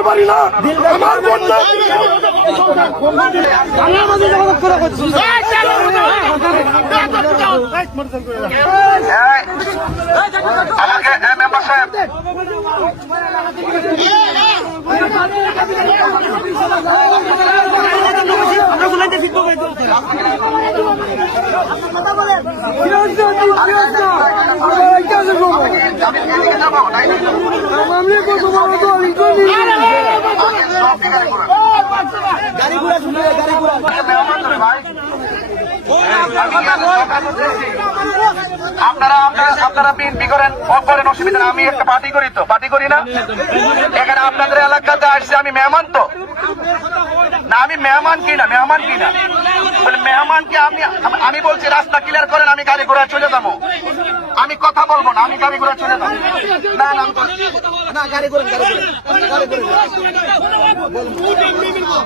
আমার বাড়ি না, আমার বোন না। আমাকে মেম্বার সাহেব আপনারা বিএনপি করেন অসুবিধা না, আমি একটা পার্টি করি তো, পার্টি করি না। এখানে আপনাদের এলাকাতে আসছে, আমি মেহমান তো না, আমি মেহমান কিনা মেহমানকে আমি বলছি রাস্তা ক্লিয়ার করেন, আমি গাড়ি ঘোড়া চলে যাবো, আমি কথা বলবো না, আমি গাড়ি ঘোড়া চলে যাবো। না গাড়ি ঘোড়া